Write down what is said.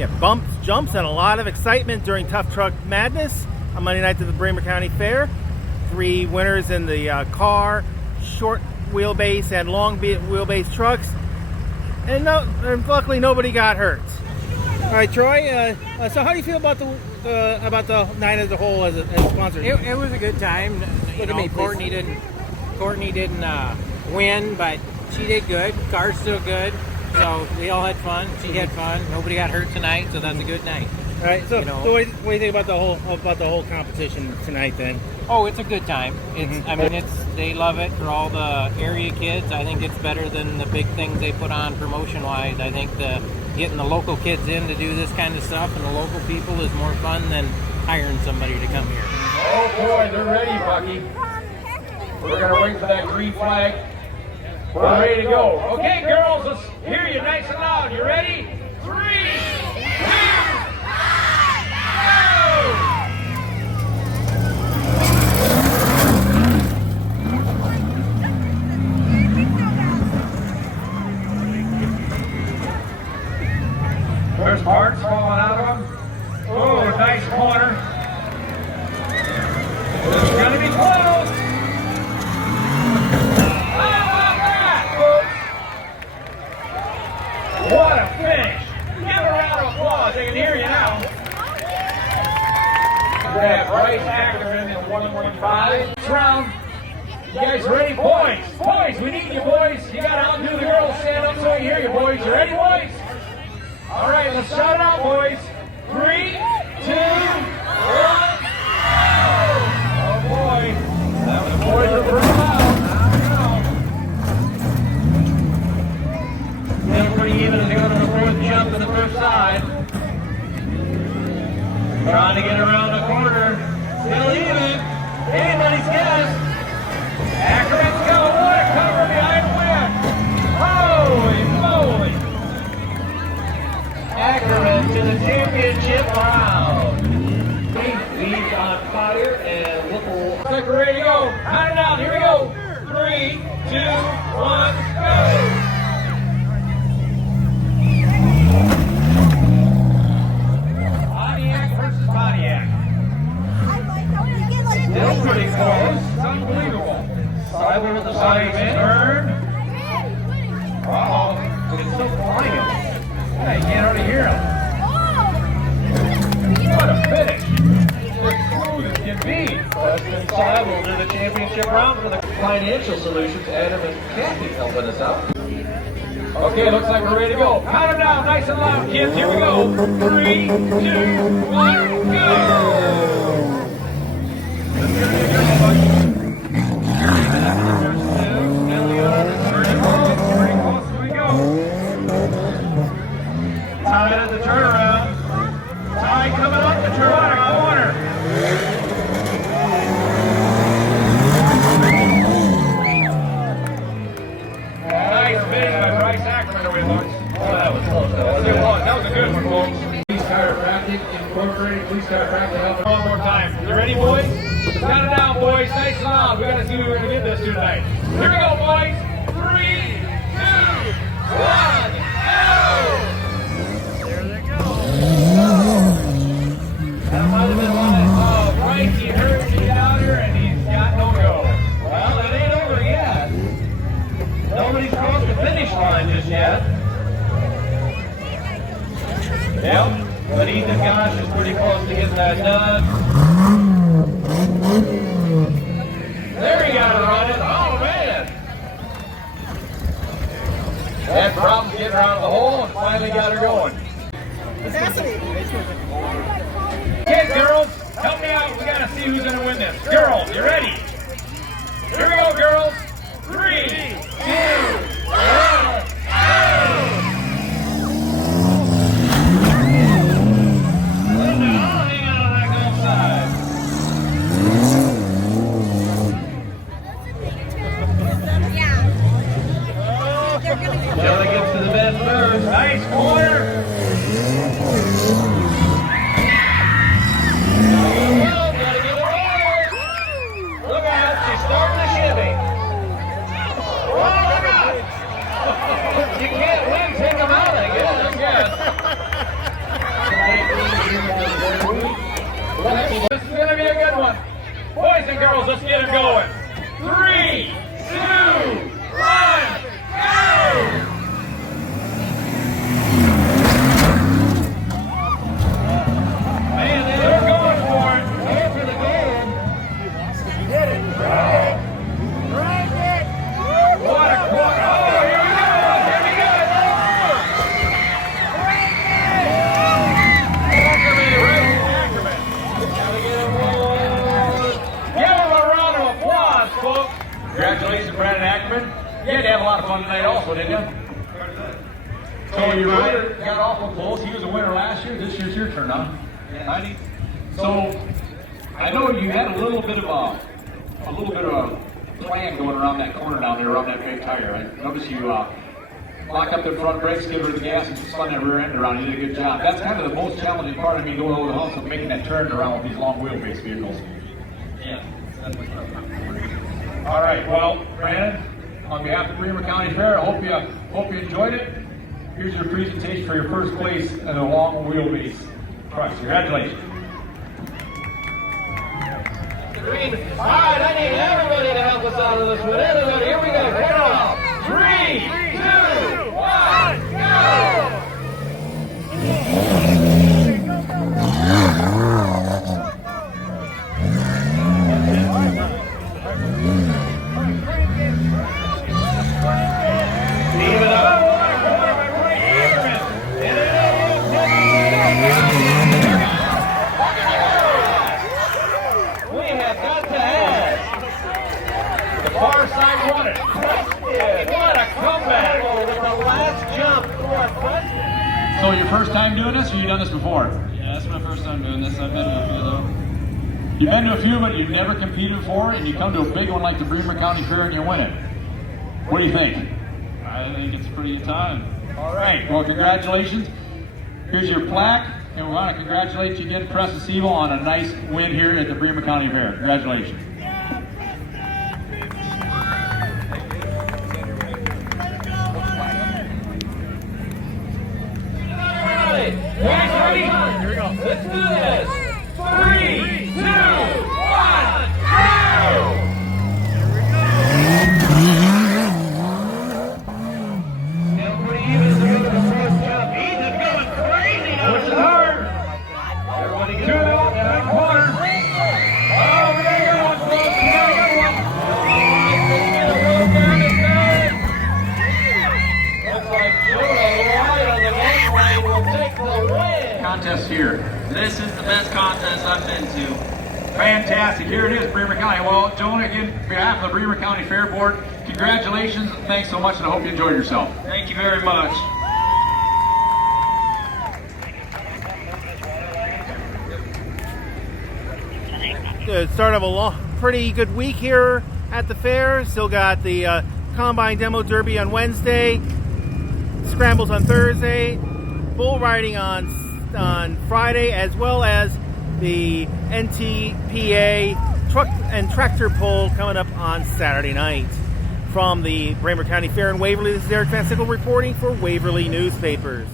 Yeah, bumps, jumps, and a lot of excitement during Tough Truck Madness on Monday night at the Bremer County Fair. 3 winners in the car, short wheelbase, and long wheelbase trucks. And luckily nobody got hurt. All right, Troy. So how do you feel about the night as a whole as a sponsor? It was a good time. Courtney didn't win, but she did good. Car's still good. So we all had fun. She had fun. Nobody got hurt tonight, so that's a good night. All right. So, so what do you think about the whole competition tonight then? Oh, it's a good time. They love it for all the area kids. I think it's better than the big things they put on promotion-wise. I think getting the local kids in to do this kind of stuff and the local people is more fun than hiring somebody to come here. Oh boy, they're ready, Bucky. We're gonna wait for that green flag. We're ready to go. Okay, girls, let's hear you nice and loud. You ready? 3, 2, 1, go! There's parts falling out of them. Oh, nice corner. It's gonna be close. What a finish! Give a round of applause. They can hear you now. We have Brandon Ackerman in 1:25 round. You guys ready, boys? Boys, we need you, boys. You gotta outdo the girls. Stand up so I can hear you, boys. You ready, boys? All right, let's shout it out, boys. 3, 2, 1, oh boy! That was the boys are pretty loud. Pretty even as they go to the 4th jump to the first side. Trying to get around the corner. Still even. Anybody's guess. Ackerman's got what a cover behind the win. Holy moly. Ackerman to the championship round. Leads on fire and Whipple. Looks like we're ready to go. Count it out. Here we go. 3, 2, 1, go. Still pretty close. It's unbelievable. Seible with the side turn. Uh-oh. It's so quiet. Yeah, you can't hardly hear him. What a finish. It's smooth as can be. Preston Seible to the championship round for the financial solutions. Adam and Kathy helping us out. Okay, looks like we're ready to go. Count them down nice and loud, kids. Here we go. 3, 2, 1, go! Tied at the turnaround. Tie coming up the turnaround corner. Nice finish by Bryce Ackerman away, folks. Oh, that was close. That was a good one, folks. Police Chiropractic Incorporated. Police Chiropractic helping one more time. You ready, boys? Count it down, boys. Nice and loud. We gotta see who we're gonna get this to tonight. Here we go, boys. 3, 2, 1, go! There they go. That might have been one. Oh, Bryce, he hurt to get out here and he's got no go. Well, it ain't over yet. Nobody's crossed the finish line just yet. Yep, but Ethan Gosh is pretty close to getting that done. There he got it running. Oh, man. Had problems getting around the hole and finally got her going. Okay, girls, help me out. We got to see who's going to win this. Girls, you ready? Here we go, girls. 3, 2, 1, go! Jonah gets to the best first. Nice corner. Gotta get her over. Look out, she's starting to shimmy. Oh, look out. You can't win, take them out, I guess. boys and girls, let's get her going. 3, 2, 1, go! Man, they're going for it. Go for the goal. Hit it. Right it. What a corner. Oh, here we go. Here we go. Ackerman. Give him a round of applause, folks. Congratulations, Brandon Ackerman. You had to have a lot of fun tonight also, didn't you? So your rider got awful close. He was a winner last year. This year's your turn, huh? Yeah. So I know you had a little bit of a plan going around that corner down there, around that big tire. I noticed you locked up the front brakes, give her the gas, and spun that rear end around. You did a good job. That's kind of the most challenging part of me going over the humps of making that turn around with these long wheelbase vehicles. Yeah. All right. Well, Brandon, on behalf of Bremer County Fair, I hope you enjoyed it. Here's your presentation for your first place in a long wheelbase prize. Congratulations. Green. All right, I need everybody to help us out of this one. Everybody, here we go. Here we go. 3, 2, 1, go! Even up. Far side runner. What a comeback. The last jump for Preston. So your first time doing this, or you done this before? Yeah, that's my first time doing this. I've been to a few though. You've been to a few, but you've never competed before, and you come to a big one like the Bremer County Fair and you win it. What do you think? I think it's pretty time. All right. Well, congratulations. Here's your plaque, and we want to congratulate you again, Preston Seible, on a nice win here at the Bremer County Fair. Congratulations. Here we go. Let's do this. 3, 2, 1, go! Still pretty even as we go to the fourth jump. Ethan going crazy now. Pushing hard. Everybody get it out in that corner. Oh, we got a good one, folks. We got a good one. Get a roll down and down. Looks like Jonah Light on the gangway will take the win. Contest here. This is the best contest I've been to. Fantastic. Here it is, Bremer County. Well, Jonah, again, on behalf of the Bremer County Fair Board, congratulations. Thanks so much, and I hope you enjoyed yourself. Thank you very much. The start of a pretty good week here at the fair. Still got the Combine Demo Derby on Wednesday, Scrambles on Thursday, bull riding on Friday, as well as the NTPA truck and tractor pull coming up on Saturday night. From the Bremer County Fair in Waverly, this is Eric VanSickle reporting for Waverly Newspapers.